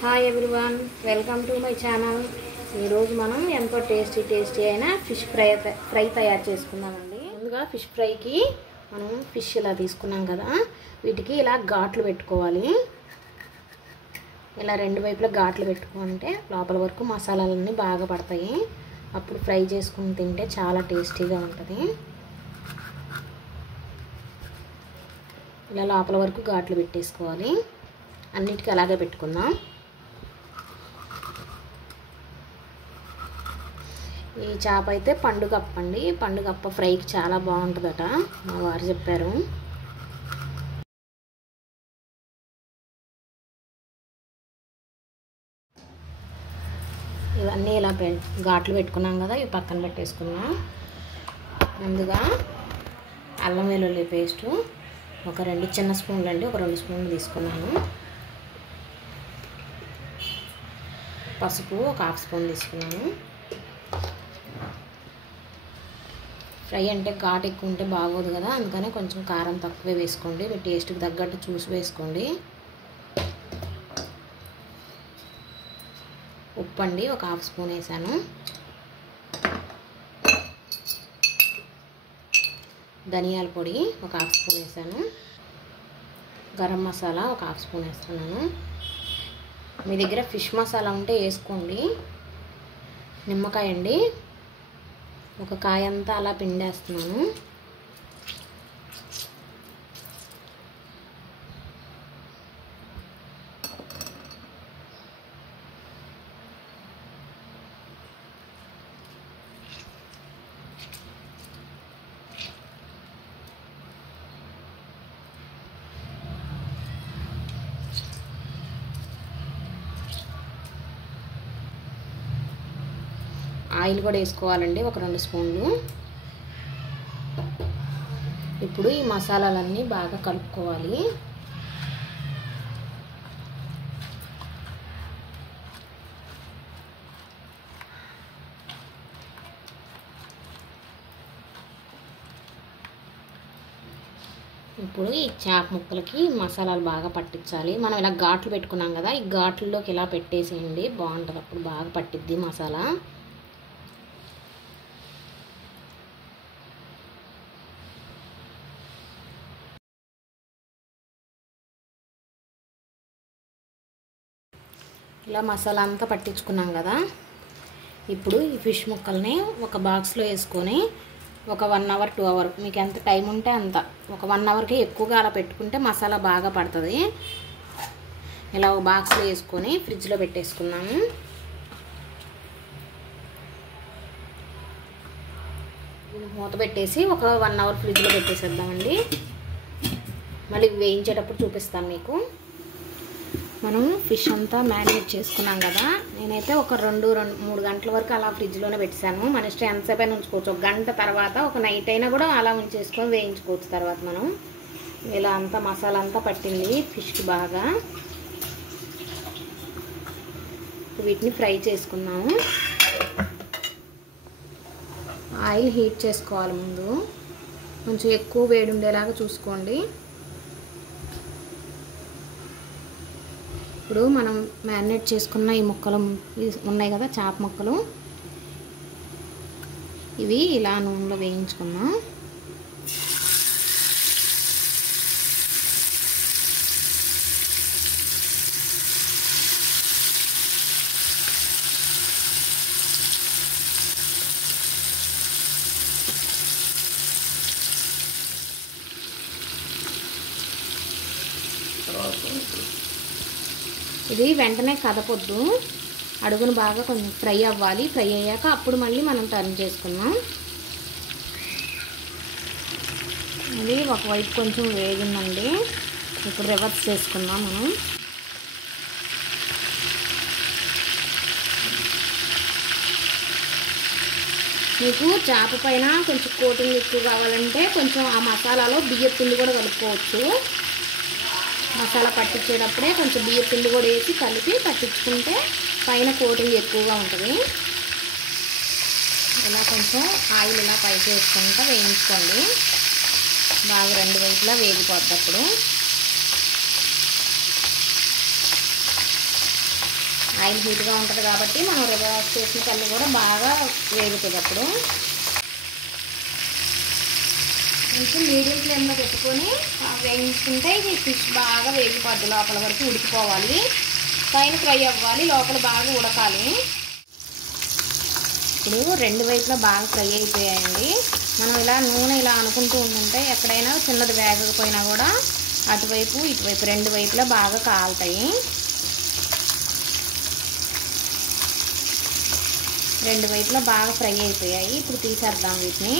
Hi everyone, welcome to my channel. ఈరోజు మనం ఎంతో టేస్టీ అయిన ఫిష్ ఫ్రై తయారు చేసుకుందామండి. ముందుగా ఫిష్ ఫ్రైకి మనం ఫిష్ ఇలా తీసుకున్నాం కదా, వీటికి ఇలా ఘాట్లు పెట్టుకోవాలి. ఇలా రెండు వైపులా ఘాట్లు పెట్టుకుంటే లోపల వరకు మసాలాలన్నీ బాగా పడతాయి. అప్పుడు ఫ్రై చేసుకుని తింటే చాలా టేస్టీగా ఉంటుంది. ఇలా లోపల వరకు ఘాట్లు పెట్టేసుకోవాలి. అన్నిటికీ అలాగే పెట్టుకుందాం. ఈ చేప అయితే పండుగప్ప అండి. పండుగప్ప ఫ్రైకి చాలా బాగుంటుందట, మా వారు చెప్పారు. ఇవన్నీ ఇలా ఘాట్లు పెట్టుకున్నాం కదా, ఇవి పక్కన పెట్టేసుకున్నాం. ముందుగా అల్లం వెల్లుల్లి పేస్టు ఒక 2 చిన్న స్పూన్లు అండి, ఒక 2 స్పూన్లు తీసుకున్నాను. పసుపు ఒక 1/2 స్పూన్ తీసుకున్నాను. ఫ్రై అంటే ఘాటు ఎక్కువ ఉంటే బాగోదు కదా, అందుకని కొంచెం కారం తక్కువే వేసుకోండి. మీ టేస్ట్కి తగ్గట్టు చూసి వేసుకోండి. ఉప్పు అండి ఒక 1/2 స్పూన్ వేసాను. ధనియాల పొడి ఒక 1/2 స్పూన్ వేసాను. గరం మసాలా ఒక 1/2 స్పూన్ వేస్తున్నాను. మీ దగ్గర ఫిష్ మసాలా ఉంటే వేసుకోండి. నిమ్మకాయ అండి ఒక కాయ అంతా అలా పిండేస్తున్నాను. ఆయిల్ కూడా వేసుకోవాలండి, ఒక 2 స్పూన్లు. ఇప్పుడు ఈ మసాలాలన్నీ బాగా కలుపుకోవాలి. ఇప్పుడు ఈ చేప ముక్కలకి మసాలాలు బాగా పట్టించాలి. మనం ఇలా ఘాట్లు పెట్టుకున్నాం కదా, ఈ ఘాట్లలోకి ఇలా పెట్టేసేయండి, బాగుంటుంది. అప్పుడు బాగా పట్టిద్ది మసాలా. ఇలా మసాలా అంతా పట్టించుకున్నాం కదా, ఇప్పుడు ఈ ఫిష్ ముక్కల్ని ఒక బాక్స్లో వేసుకొని ఒక 1 అవర్ 2 అవర్ మీకు ఎంత టైం ఉంటే అంత, ఒక 1 అవర్కి ఎక్కువగా అలా పెట్టుకుంటే మసాలా బాగా పడుతుంది. ఇలా ఒక బాక్స్లో వేసుకొని ఫ్రిడ్జ్లో పెట్టేసుకున్నాము. మూత పెట్టేసి ఒక 1 అవర్ ఫ్రిడ్జ్లో పెట్టేసేద్దామండి. మళ్ళీ వేయించేటప్పుడు చూపిస్తాను మీకు. మనం ఫిష్ అంతా మ్యారినేట్ చేసుకున్నాం కదా, నేనైతే ఒక 2-3 గంటల వరకు అలా ఫ్రిడ్జ్లోనే పెట్టాను. మన ఇష్టం ఎంతసేపు అయినా ఉంచుకోవచ్చు. ఒక గంట తర్వాత, ఒక నైట్ అయినా కూడా అలా ఉంచేసుకొని వేయించుకోవచ్చు. తర్వాత మనం ఇలా అంతా మసాలా అంతా పట్టింది ఫిష్కి బాగా. వీటిని ఫ్రై చేసుకున్నాము. ఆయిల్ హీట్ చేసుకోవాలి. ముందు కొంచెం ఎక్కువ వేడి ఉండేలాగా చూసుకోండి. ఇప్పుడు మనం మ్యారినేట్ చేసుకున్న ఈ ముక్కలు ఉన్నాయి కదా, చేప ముక్కలు, ఇవి ఇలా నూనెలో వేయించుకున్నాం. ఇది వెంటనే కదపొద్దు, అడుగును బాగా కొంచెం ఫ్రై అవ్వాలి. ఫ్రై అయ్యాక అప్పుడు మళ్ళీ మనం టర్న్ చేసుకున్నాం. ఇది ఒకవైపు కొంచెం వేగిందండి, ఇప్పుడు రివర్స్ చేసుకుందాం మనం. మీకు చేప పైన కొంచెం కోటింగ్ ఎక్కువ కావాలంటే కొంచెం ఆ మసాలాలో బియ్యం పిండి కూడా కలుపుకోవచ్చు. మసాలా పట్టించేటప్పుడే కొంచెం బియ్యం పిండి కూడా వేసి కలిపి పట్టించుకుంటే పైన కోటింగ్ ఎక్కువగా ఉంటుంది. ఇలా కొంచెం ఆయిల్ ఇలా పైకి వేసుకుంటూ వేయించుకోండి. బాగా 2 వైపులా వేగిపోద్ది. అప్పుడు ఆయిల్ హీట్గా ఉంటుంది కాబట్టి మనం రివర్స్ చేసిన కళ్ళు కూడా బాగా వేగుతుంది. అప్పుడు కొంచెం మీడియం ఫ్లేమ్లో పెట్టుకొని వేయించుకుంటే ఇది ఫిష్ బాగా వేగిపోద్ది. లోపల వరకు ఉడికిపోవాలి, పైన ఫ్రై అవ్వాలి, లోపల బాగా ఉడకాలి. ఇప్పుడు రెండు వైపులా బాగా ఫ్రై అయిపోయాయండి. మనం ఇలా నూనె ఇలా అనుకుంటూ ఉంటుంటే ఎక్కడైనా చిన్నది వేగకపోయినా కూడా అటువైపు ఇటువైపు రెండు వైపులా బాగా కాలుతాయి. రెండు వైపులా బాగా ఫ్రై అయిపోయాయి. ఇప్పుడు తీసేద్దాం వీటిని.